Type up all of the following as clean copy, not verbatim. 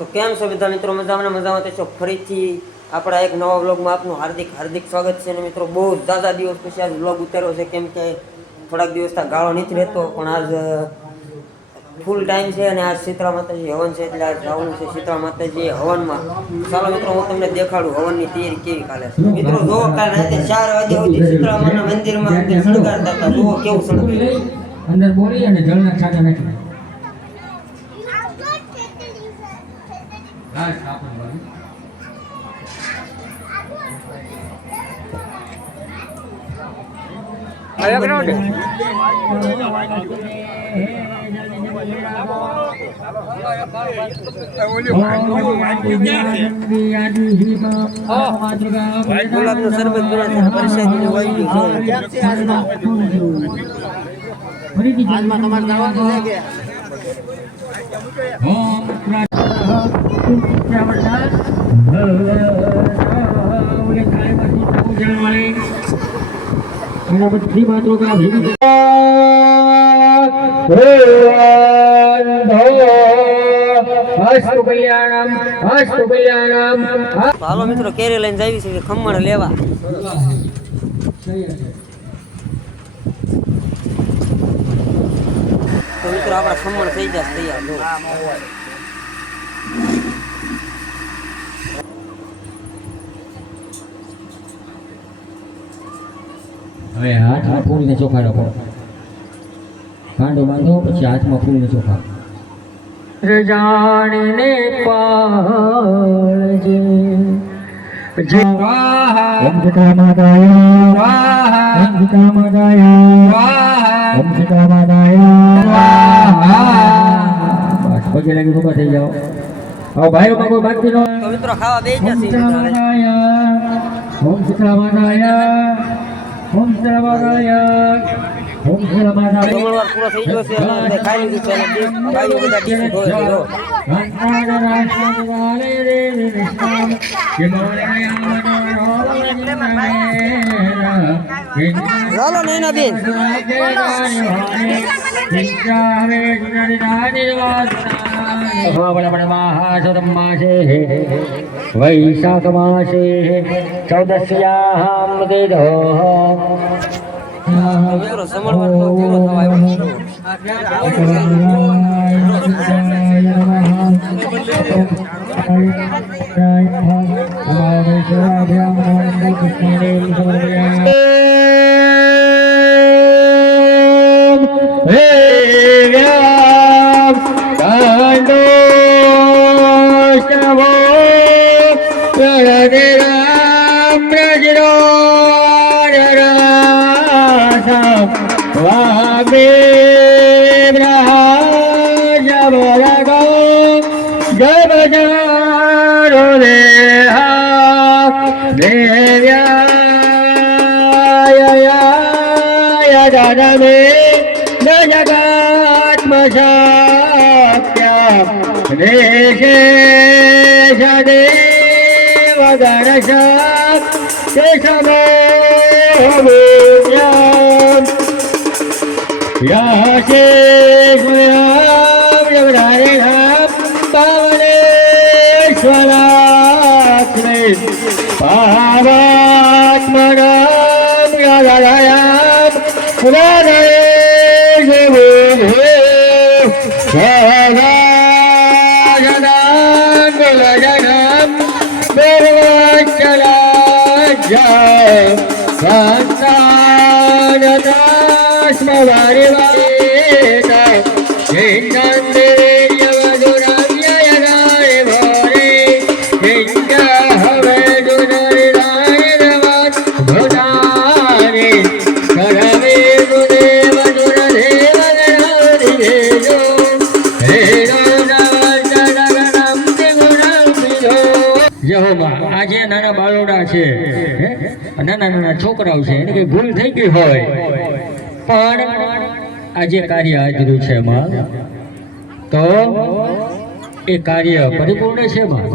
તો કેમ છો બધા મિત્રો? મજામાં તો છો. ફરીથી આપણા એક નવા વ્લોગમાં આપનું હાર્દિક સ્વાગત છે. અને મિત્રો બહુ ઝાઝા દિવસ પછી આજ વ્લોગ ઉતાર્યો છે, કેમ કે થોડાક દિવસથી ગાળો નથી રહેતો, પણ આજ ફૂલ ટાઈમ છે અને આજ શીતળા માતાજી હવન છે, એટલે આજ જવાનું છે શીતળા માતાજી હવનમાં. ચાલો મિત્રો હું તમને દેખાડું હવનની તૈયારી કેવી કાલે છે. મિત્રો જોવો કાલે રાતે 4 વાગ્યા સુધી શીતળા માના મંદિરમાં શણગારતા હતા. જોવો કેવું શણગાર્યું અંદર બોલી અને જળના છાંટા નાખી. હા સ્થાપન વાળી આયા ગ્રાઉન્ડ ગુલાબનું શરબત બનાવતા પરસાદીનું વાયુ આજમાં તમારે જવાનું છે કે बड़ी बातों का હાલો મિત્રો કેરી લઈને જાવી છે ખમણ લેવા. તો મિત્રો આપણા ખમણ થઈ જશે તૈયાર. જો હવે હાથમાં ફૂલને ચોખા રાખો, કાંડો બાંધો, પછી હાથમાં ફૂલને ચોખા. જાણીને પાળજે અંબિકા માતાયા, અંબિકા માતાયા, અંબિકા માતાયા. બસ પગે લાગી ઉભા થઈ જાઓ. આવો ભાઈઓ કોઈ બાકી નો. તો મિત્રો ખાવા બેસી જશે. ઓમ સીતા માતાયા, ઓમ સીતા માતાયા, ઓમ સીતા માતાયા. જમણવાર પૂરો થઈ ગયો છે અને ખાઈ લીધું છે અને ભાઈઓ બધા ડીશ ધોઈ લીધો. ચાલો ને એના બેન वैशाख मासे चौदस्याम देदो મિત્રો જમણવાર તો પૂરો થવા આવ્યો આજે નાના બાળોડા છે, નાના છોકરાઓ છે, એને કઈ ભૂલ થઈ ગઈ હોય પણ આજે કાર્ય આદર્યું છે માં, તો એ કાર્ય પરિપૂર્ણ છે માં.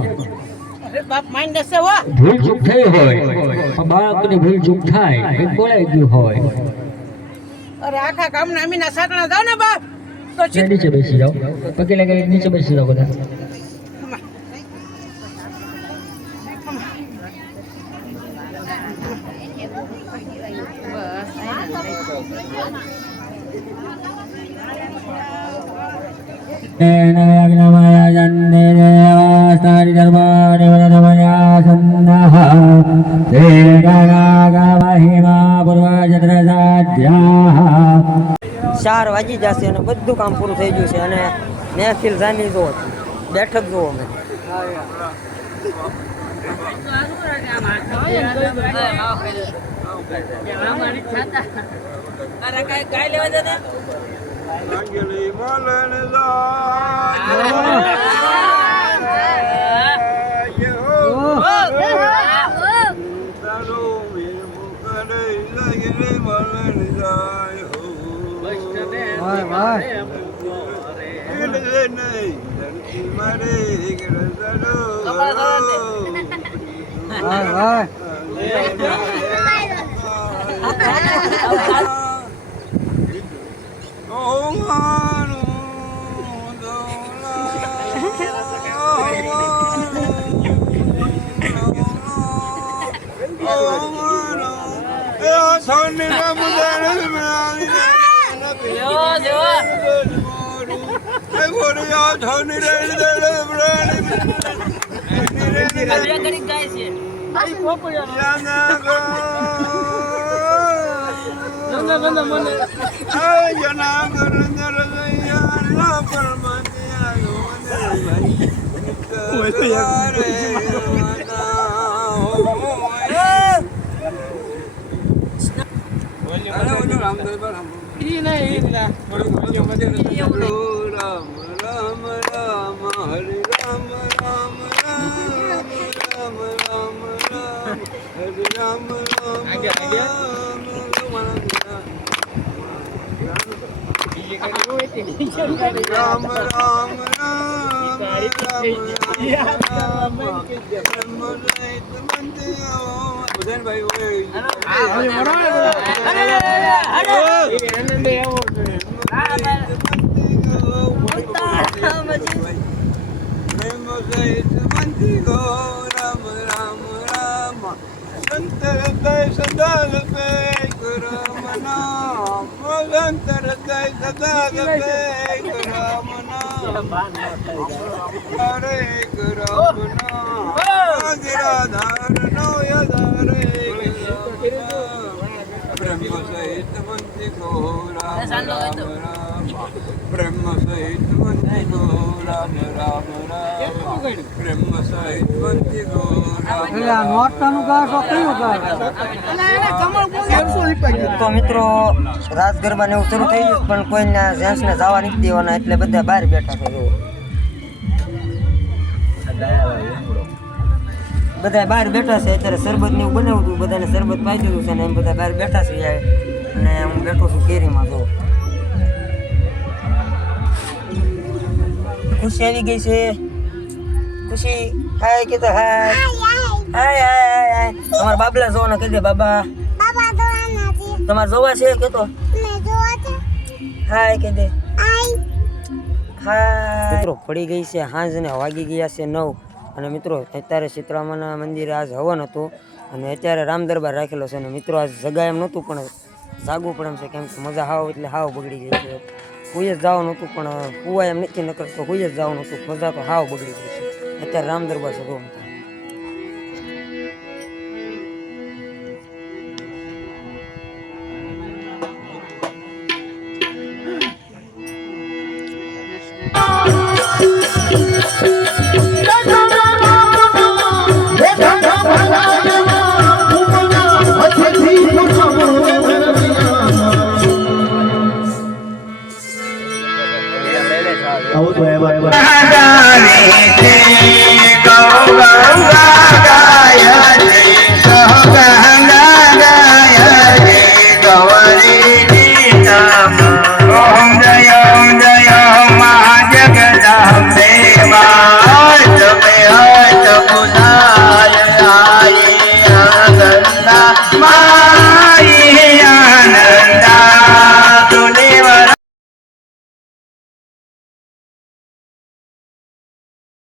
ભૂલ ચૂક થઈ હોય, બાળકની ભૂલ ચૂક થાય, બોલાઈ ગયું હોય, અરે આખા ગામના અમીના સાકણા જાવ ને બાપ તો નીચે બેસી જાઓ, પગે લગાવી નીચે બેસી જાઓ બધા. યજ્ઞમય જન્ને દેવાસ્તારિ ધર્માનિ વરદમયા સન્નઃ દેવનાગમહિમા પૂર્વજત્રસાધ્યાઃ 4 વાગી જશે અને બધું કામ પૂરું થઈ ગયું છે અને મહેફિલ જામી જુઓ બેઠક જુઓ મેં અંજલિ મલન તો મિત્રો રાસ ગરબા ને એવું શરૂ થઈ ગયું પણ કોઈને જેન્ટ્સ ને જવા નથી દેવાના એટલે બધા બહાર બેઠા છે બધા બહાર બેઠા છે અત્યારે શરબત ને એવું બનાવ્યું હતું બધાને શરબત પાઈ દીધું છે ને એમ બધા બહાર બેઠા છે અને હું બેઠો છું કેરીમાં જો ખુશી આવી ગઈ છે ખુશી હાય કે તો હાય હાય હાય હાય તમારા બાબલા જોવો ને કહી દે બાબા તમારે જોવા છે કે તો હાય કહી દે હાય મિત્રો પડી ગઈ છે સાંજ ને વાગી ગયા છે 9 અને મિત્રો અત્યારે શીતળામાના મંદિરે આજ હવન હતું અને અત્યારે રામ દરબાર રાખેલો છે અને મિત્રો આજ જગા એમ નહોતું પણ જાગવું પડે એમ છે કેમ કે મજા હાવ એટલે હાવ બગડી ગઈ છે કોઈ જ જવાનું હતું પણ કુવા એમ નથી નકર તો કોઈ જ જવાનું હતું મજા તો હાવ બગડી ગઈ છે અત્યારે રામ દરબાર છે જો આવું તો